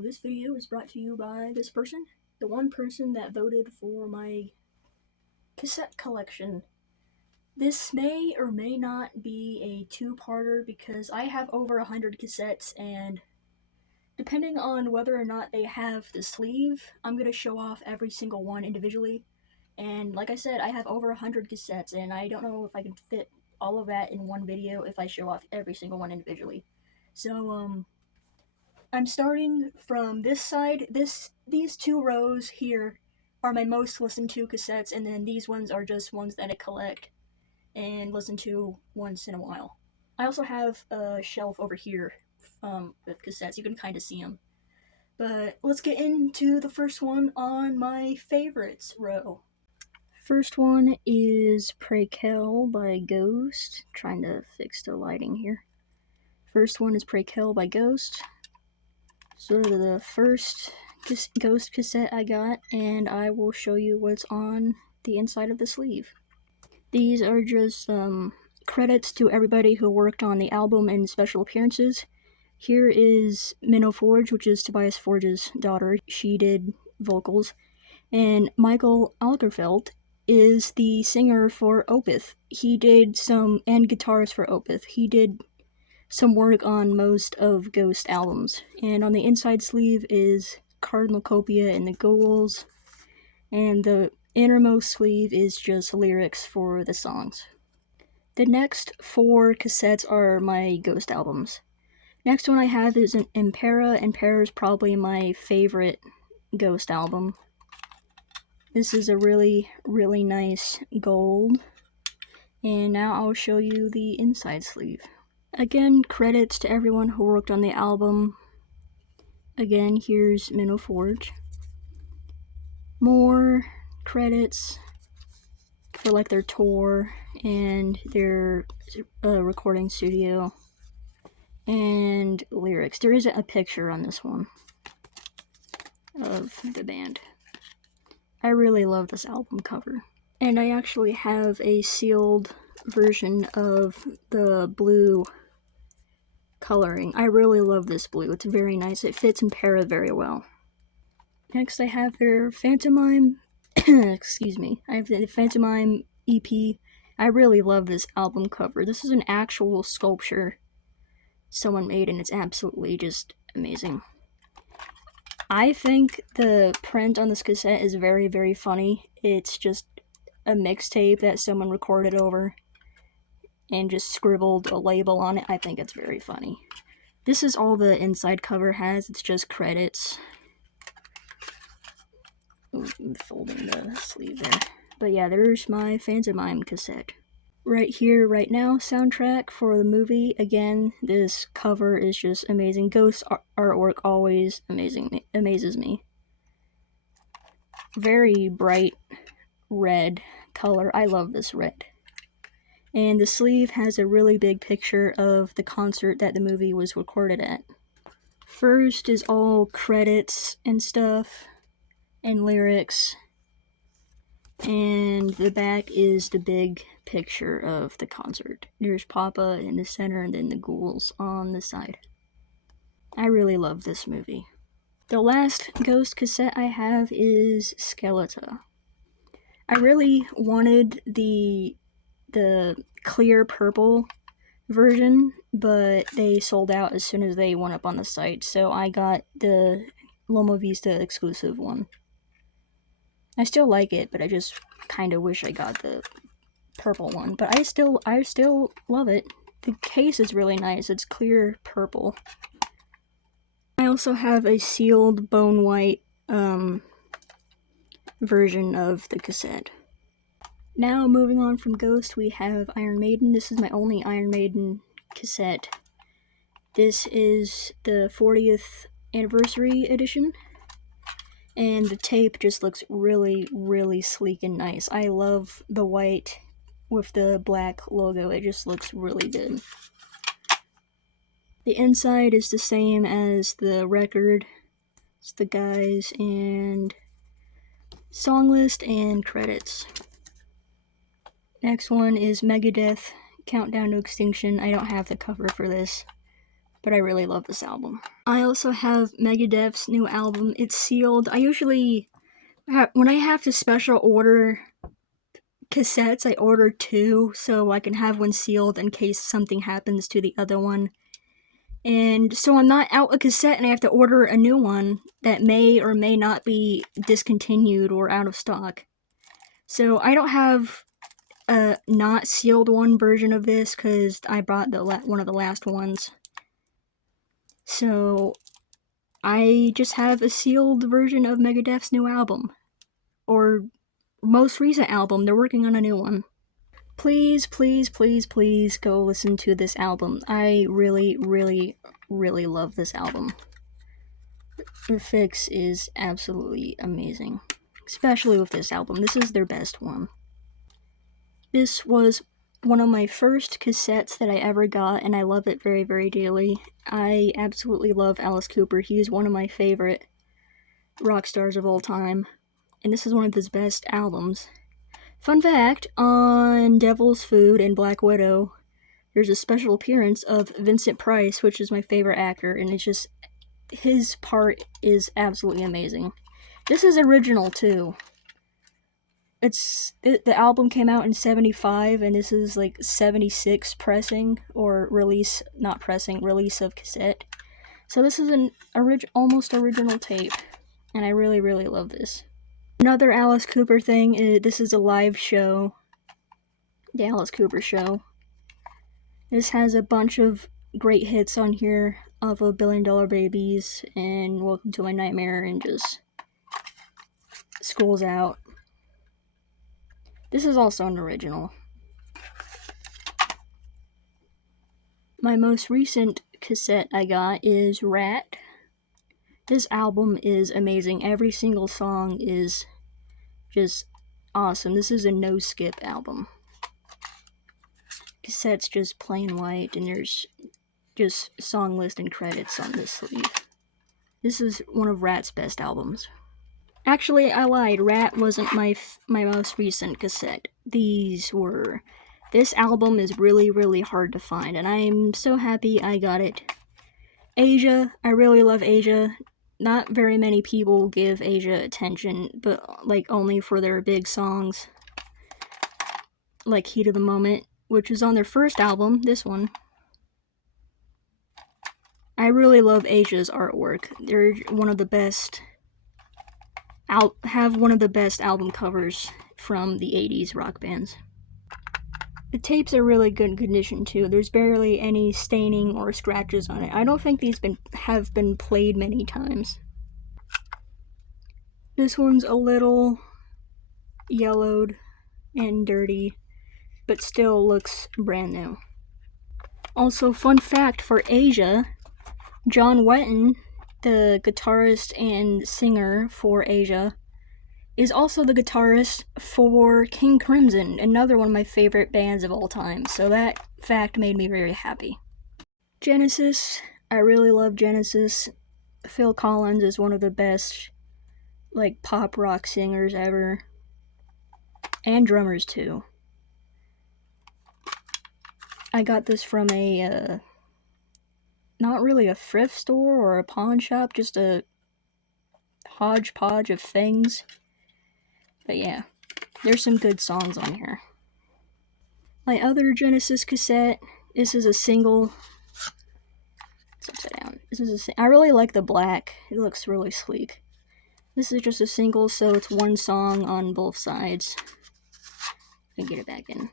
So this video is brought to you by this person, the one person that voted for my cassette collection. This may or may not be a two-parter because I have over 100 cassettes, and depending on whether or not they have the sleeve, I'm going to show off every single one individually. And like I said, I have over 100 cassettes, and I don't know if I can fit all of that in one video if I show off every single one individually. So, I'm starting from this side. These two rows here are my most listened to cassettes, and then these ones are just ones that I collect and listen to once in a while. I also have a shelf over here with cassettes. You can kind of see them. But let's get into the first one on my favorites row. First one is Prequel by Ghost. Trying to fix the lighting here. First one is Prequel by Ghost. So the first Ghost cassette I got, and I will show you what's on the inside of the sleeve. These are just credits to everybody who worked on the album and special appearances. Here is Minnow Forge, which is Tobias Forge's daughter. She did vocals. And Michael Algerfeld is the singer for Opeth. He did and guitarist for Opeth. He did some work on most of Ghost albums. And on the inside sleeve is Cardinal Copia and the Ghouls, and the innermost sleeve is just lyrics for the songs. The next 4 cassettes are my Ghost albums. Next one I have is an Impera. Impera is probably my favorite Ghost album. This is a really, really nice gold. And now I'll show you the inside sleeve. Again, credits to everyone who worked on the album. Again, here's Minnow Forge. More credits for like their tour and their recording studio and lyrics. There isn't a picture on this one of the band. I really love this album cover. And I actually have a sealed version of the blue coloring. I really love this blue. It's very nice. It fits Impera very well. Next I have their Phantomime excuse me. I have the Phantomime EP. I really love this album cover. This is an actual sculpture someone made, and it's absolutely just amazing. I think the print on this cassette is very, very funny. It's just a mixtape that someone recorded over and just scribbled a label on it. I think it's very funny. This is all the inside cover has. It's just credits. Ooh, I'm folding the sleeve there. But yeah, there's my Phantomime cassette. Right here, right now, soundtrack for the movie. Again, this cover is just amazing. Ghost artwork always amazes me. Very bright red color. I love this red. And the sleeve has a really big picture of the concert that the movie was recorded at. First is all credits and stuff, and lyrics. And the back is the big picture of the concert. There's Papa in the center, and then the Ghouls on the side. I really love this movie. The last Ghost cassette I have is Skeletor. I really wanted the clear purple version, but they sold out as soon as they went up on the site, so I got the Loma Vista exclusive one. I still like it, but I just kind of wish I got the purple one, but I still love it. The case is really nice. It's clear purple. I also have a sealed bone white version of the cassette. Now, moving on from Ghost, we have Iron Maiden. This is my only Iron Maiden cassette. This is the 40th anniversary edition, and the tape just looks really, really sleek and nice. I love the white with the black logo. It just looks really good. The inside is the same as the record. It's the guys and song list and credits. Next one is Megadeth, Countdown to Extinction. I don't have the cover for this, but I really love this album. I also have Megadeth's new album. It's sealed. I usually, when I have to special order cassettes, I order 2 so I can have one sealed in case something happens to the other one. And so I'm not out a cassette and I have to order a new one that may or may not be discontinued or out of stock. So I don't have a not sealed one version of this because I bought one of the last ones. So I just have a sealed version of Megadeth's new album. Or most recent album. They're working on a new one. Please, please, please, please go listen to this album. I really, really, really love this album. The Fix is absolutely amazing. Especially with this album. This is their best one. This was one of my first cassettes that I ever got, and I love it very, very dearly. I absolutely love Alice Cooper. He is one of my favorite rock stars of all time. And this is one of his best albums. Fun fact, on Devil's Food and Black Widow, there's a special appearance of Vincent Price, which is my favorite actor, and it's just, his part is absolutely amazing. This is original, too. The album came out in 75, and this is like 76 pressing, or release, not pressing, release of cassette. So this is an almost original tape, and I really, really love this. Another Alice Cooper thing, this is a live show. The Alice Cooper Show. This has a bunch of great hits on here of a $1 Billion Babies and Welcome to My Nightmare and just School's Out. This is also an original. My most recent cassette I got is Rat. This album is amazing. Every single song is just awesome. This is a no-skip album. Cassette's just plain white, and there's just song list and credits on this sleeve. This is one of Rat's best albums. Actually, I lied. Rat wasn't my most recent cassette. This album is really, really hard to find, and I'm so happy I got it. Asia, I really love Asia. Not very many people give Asia attention, but like only for their big songs. Like Heat of the Moment, which was on their first album, this one. I really love Asia's artwork. They're one of the best, have one of the best album covers from the 80s rock bands. The tapes are really good condition too. There's barely any staining or scratches on it. I don't think these have been played many times. This one's a little yellowed and dirty, but still looks brand new. Also, fun fact for Asia, John Wetton, the guitarist and singer for Asia, is also the guitarist for King Crimson, another one of my favorite bands of all time, so that fact made me very happy. Genesis, I really love Genesis. Phil Collins is one of the best, like, pop rock singers ever, and drummers too. I got this from a, not really a thrift store or a pawn shop, just a hodgepodge of things. But yeah, there's some good songs on here. My other Genesis cassette, this is a single. It's upside down. I really like the black. It looks really sleek. This is just a single, so it's one song on both sides. I can get it back in.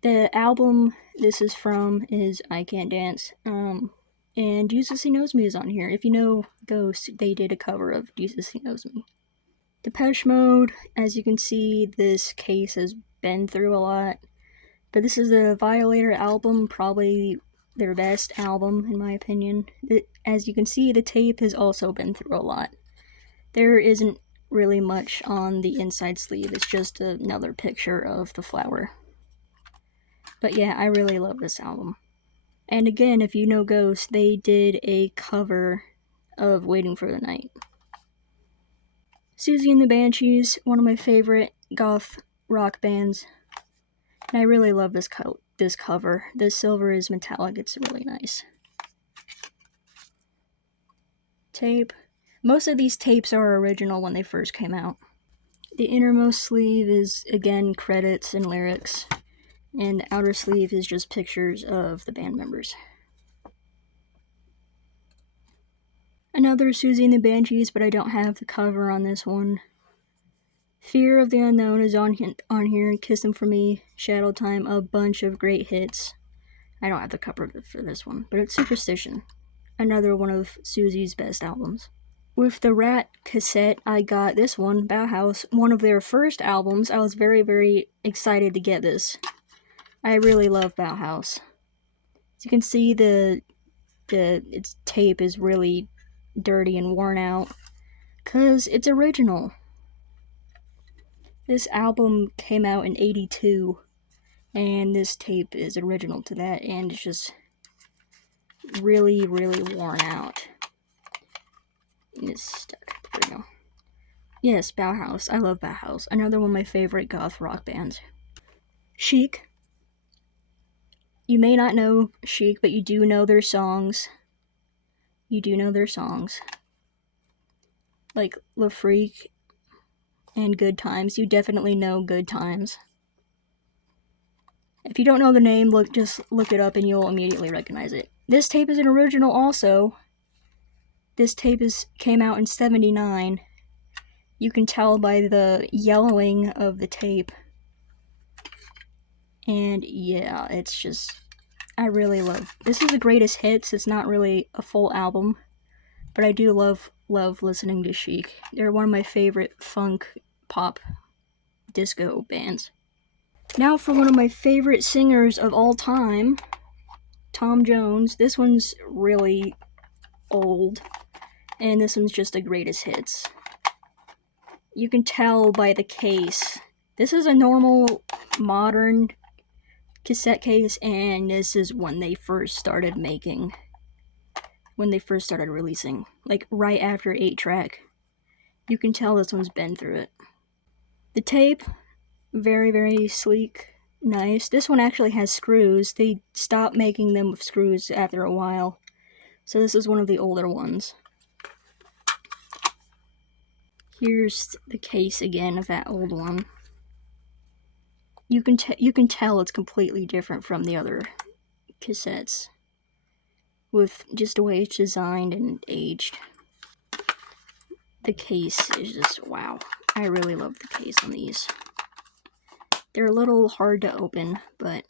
The album this is from is I Can't Dance. And Jesus He Knows Me is on here. If you know Ghost, they did a cover of Jesus He Knows Me. Depeche Mode, as you can see, this case has been through a lot. But this is the Violator album, probably their best album, in my opinion. As you can see, the tape has also been through a lot. There isn't really much on the inside sleeve, it's just another picture of the flower. But yeah, I really love this album. And again, if you know Ghost, they did a cover of Waiting for the Night. Susie and the Banshees, one of my favorite goth rock bands. And I really love this cover. The silver is metallic, it's really nice. tape. Most of these tapes are original when they first came out. The innermost sleeve is, again, credits and lyrics, and the outer sleeve is just pictures of the band members. Another Susie and the Banshees, but I don't have the cover on this one. Fear of the Unknown is on here, Kiss Them For Me, Shadow Time, a bunch of great hits. I don't have the cover for this one, but it's Superstition, another one of Susie's best albums. With the Rat cassette, I got this one, Bauhaus, one of their first albums. I was very, very excited to get this. I really love Bauhaus. As you can see, its tape is really dirty and worn out, because it's original. This album came out in '82, and this tape is original to that, and it's just really, really worn out. It's stuck. There we go. Yes, Bauhaus. I love Bauhaus. Another one of my favorite goth rock bands. Chic. You may not know Chic, but you do know their songs. Like Le Freak and Good Times. You definitely know Good Times. If you don't know the name, just look it up and you'll immediately recognize it. This tape is an original also. This tape came out in '79. You can tell by the yellowing of the tape. And yeah, it's just, I really love. This is the greatest hits. It's not really a full album, but I do love listening to Chic. They're one of my favorite funk, pop, disco bands. Now for one of my favorite singers of all time, Tom Jones. This one's really old, and this one's just the greatest hits. You can tell by the case. This is a normal, modern cassette case, and this is when they first started releasing, like right after 8-track. You can tell this one's been through it. The tape, very, very sleek, nice. This one actually has screws. They stopped making them with screws after a while, so this is one of the older ones. Here's the case again of that old one. You can tell it's completely different from the other cassettes, with just the way it's designed and aged. The case is just wow. I really love the case on these. They're a little hard to open, but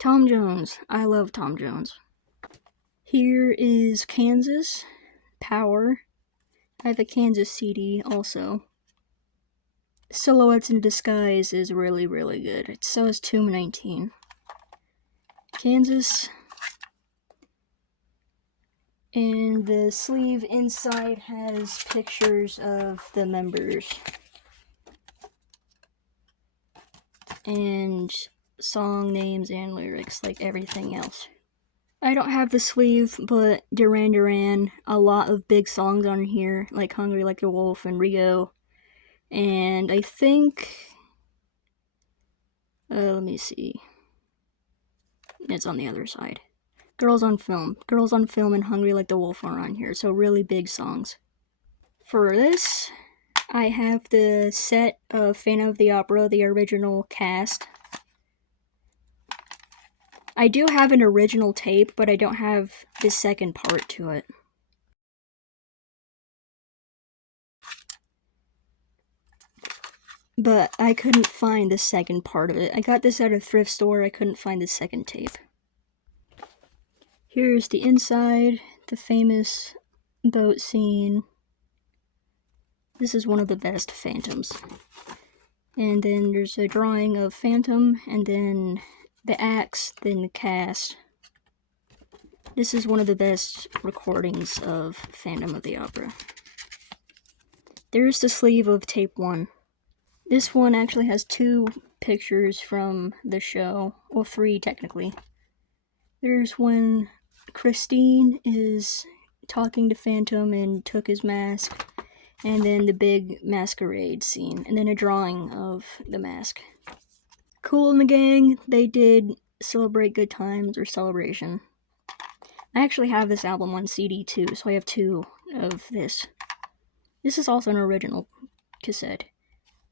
Tom Jones. I love Tom Jones. Here is Kansas, Power. I have a Kansas CD also. Silhouettes in Disguise is really, really good. So is Tomb 19. Kansas. And the sleeve inside has pictures of the members. And song names and lyrics, like everything else. I don't have the sleeve, but Duran Duran, a lot of big songs on here, like Hungry Like a Wolf and Rio. And I think, let me see. It's on the other side. Girls on Film and Hungry Like the Wolf are on here, so really big songs. For this, I have the set of Phantom of the Opera, the original cast. I do have an original tape, but I don't have the second part to it. But I couldn't find the second part of it. I got this at a thrift store, I couldn't find the second tape. Here's the inside, the famous boat scene. This is one of the best Phantoms. And then there's a drawing of Phantom, and then the acts, then the cast. This is one of the best recordings of Phantom of the Opera. There's the sleeve of tape 1. This one actually has 2 pictures from the show, well 3 technically. There's when Christine is talking to Phantom and took his mask, and then the big masquerade scene, and then a drawing of the mask. Kool and the Gang, they did Celebrate Good Times or Celebration. I actually have this album on CD too, so I have 2 of this. This is also an original cassette.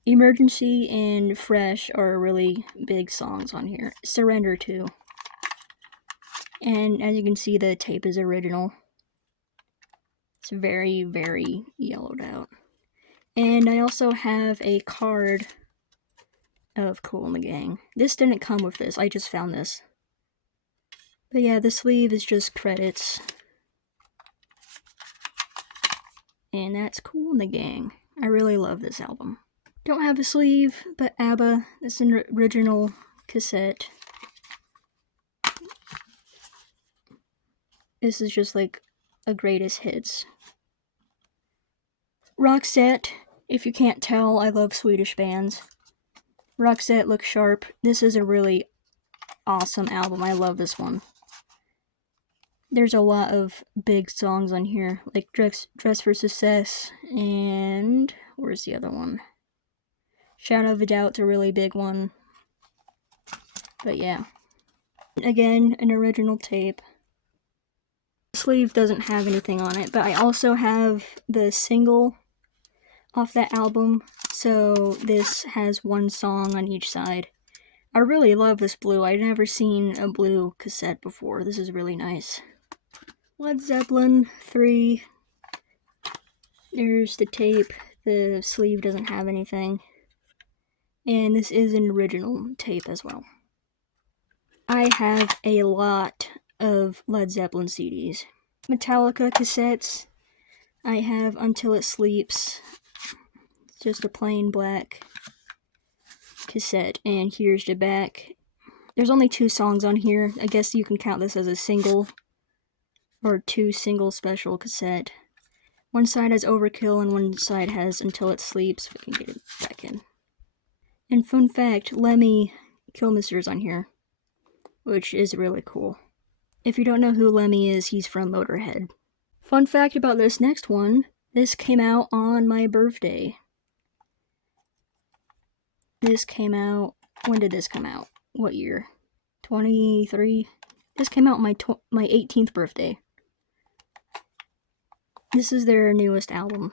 Emergency and Fresh are really big songs on here. Surrender too. And as you can see, the tape is original. It's very, very yellowed out. And I also have a card of Kool and the Gang. This didn't come with this, I just found this. But yeah, the sleeve is just credits. And that's Kool and the Gang. I really love this album. Don't have a sleeve, but ABBA, this is an original cassette. This is just like a greatest hits. Roxette, if you can't tell, I love Swedish bands. Roxette Look Sharp. This is a really awesome album. I love this one. There's a lot of big songs on here, like Dress for Success, and where's the other one? Shadow of a Doubt's a really big one. But yeah. Again, an original tape. The sleeve doesn't have anything on it, but I also have the single off that album, so this has one song on each side. I really love this blue. I've never seen a blue cassette before. This is really nice. Led Zeppelin 3. There's the tape. The sleeve doesn't have anything. And this is an original tape as well. I have a lot of Led Zeppelin CDs. Metallica cassettes. I have Until It Sleeps. It's just a plain black cassette. And here's the back. There's only 2 songs on here. I guess you can count this as a single or 2 single special cassette. One side has Overkill and one side has Until It Sleeps, if we can get it back in. And fun fact, Lemmy Kilmister's on here, which is really cool. If you don't know who Lemmy is, he's from Motorhead. Fun fact about this next one, this came out on my birthday. This came out, when did this come out? What year? 23? This came out my 18th birthday. This is their newest album,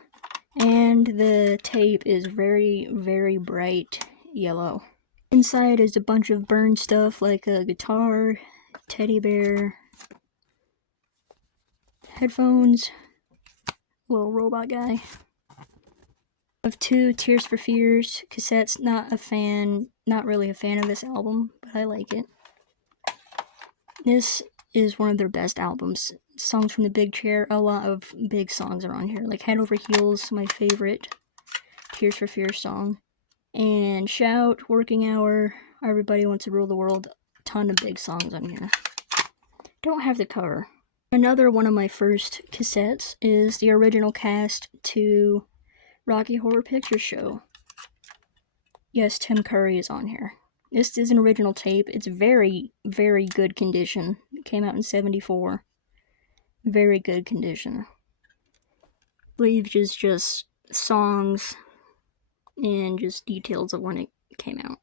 and the tape is very, very bright yellow. Inside is a bunch of burned stuff like a guitar, teddy bear, headphones, little robot guy. Of 2 Tears for Fears cassettes. Not really a fan of this album, but I like it. This is one of their best albums. Songs from the Big Chair, a lot of big songs are on here, like Head Over Heels, my favorite Tears for Fears song, and Shout, Working Hour, Everybody Wants to Rule the World, a ton of big songs on here. Don't have the cover. Another one of my first cassettes is the original cast to Rocky Horror Picture Show. Yes, Tim Curry is on here. This is an original tape. It's very, very good condition. It came out in '74. Very good condition. Sleeves is just songs and just details of when it came out.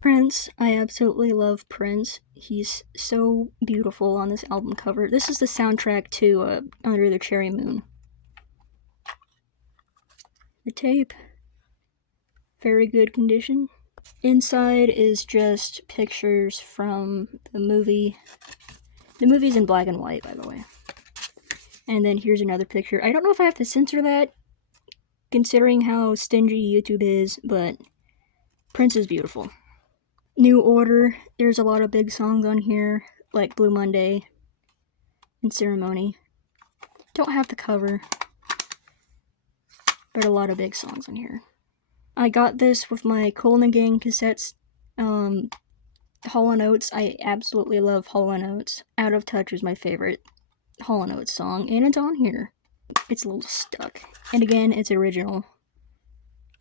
Prince, I absolutely love Prince. He's so beautiful on this album cover. This is the soundtrack to Under the Cherry Moon. The tape, very good condition. Inside is just pictures from the movie. The movie's in black and white, by the way. And then here's another picture. I don't know if I have to censor that, considering how stingy YouTube is, but Prince is beautiful. New Order, there's a lot of big songs on here, like Blue Monday and Ceremony. Don't have the cover, but a lot of big songs on here. I got this with my Kool and the Gang cassettes. Hall & Oates, I absolutely love Hall & Oates. Out of Touch is my favorite Hall & Oates song, and it's on here. It's a little stuck. And again, it's original.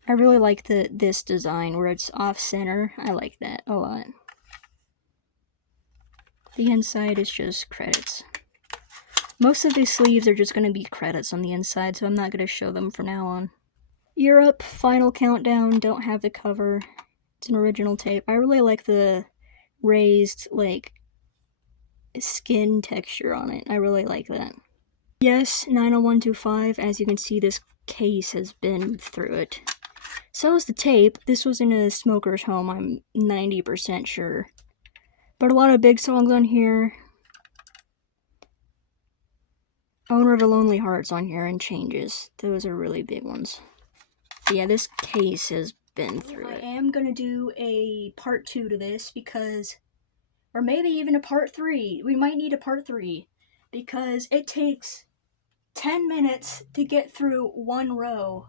I really like this design where it's off-center. I like that a lot. The inside is just credits. Most of these sleeves are just going to be credits on the inside, so I'm not going to show them from now on. Europe, Final Countdown, don't have the cover. It's an original tape. I really like the raised, like, skin texture on it. I really like that. Yes, 90125, as you can see, this case has been through it. So is the tape. This was in a smoker's home, I'm 90% sure. But a lot of big songs on here. Owner of a Lonely Heart's on here, and Changes. Those are really big ones. But yeah, this case has been through it. I am gonna do a part 2 to this because, or maybe even a part 3. We might need a part 3 because it takes 10 minutes to get through one row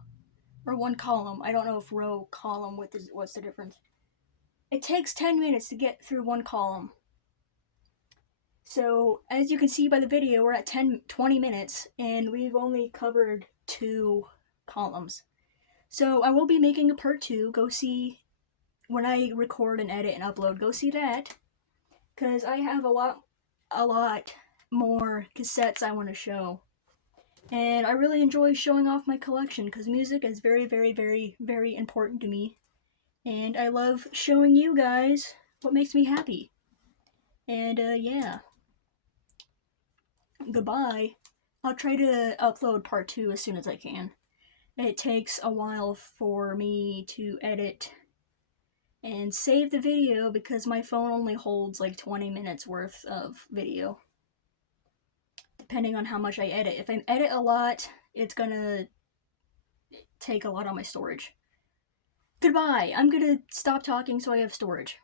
or one column. I don't know if row, column, what's the difference. It takes 10 minutes to get through one column. So, as you can see by the video, we're at 20 minutes, and we've only covered 2 columns. So, I will be making a part 2. Go see, when I record and edit and upload, go see that. Because I have a lot more cassettes I want to show. And I really enjoy showing off my collection, because music is very, very, very, very important to me. And I love showing you guys what makes me happy. And, yeah. Goodbye. I'll try to upload part 2 as soon as I can. It takes a while for me to edit and save the video because my phone only holds like 20 minutes worth of video. Depending on how much I edit. If I edit a lot, it's gonna take a lot on my storage. Goodbye. I'm gonna stop talking so I have storage.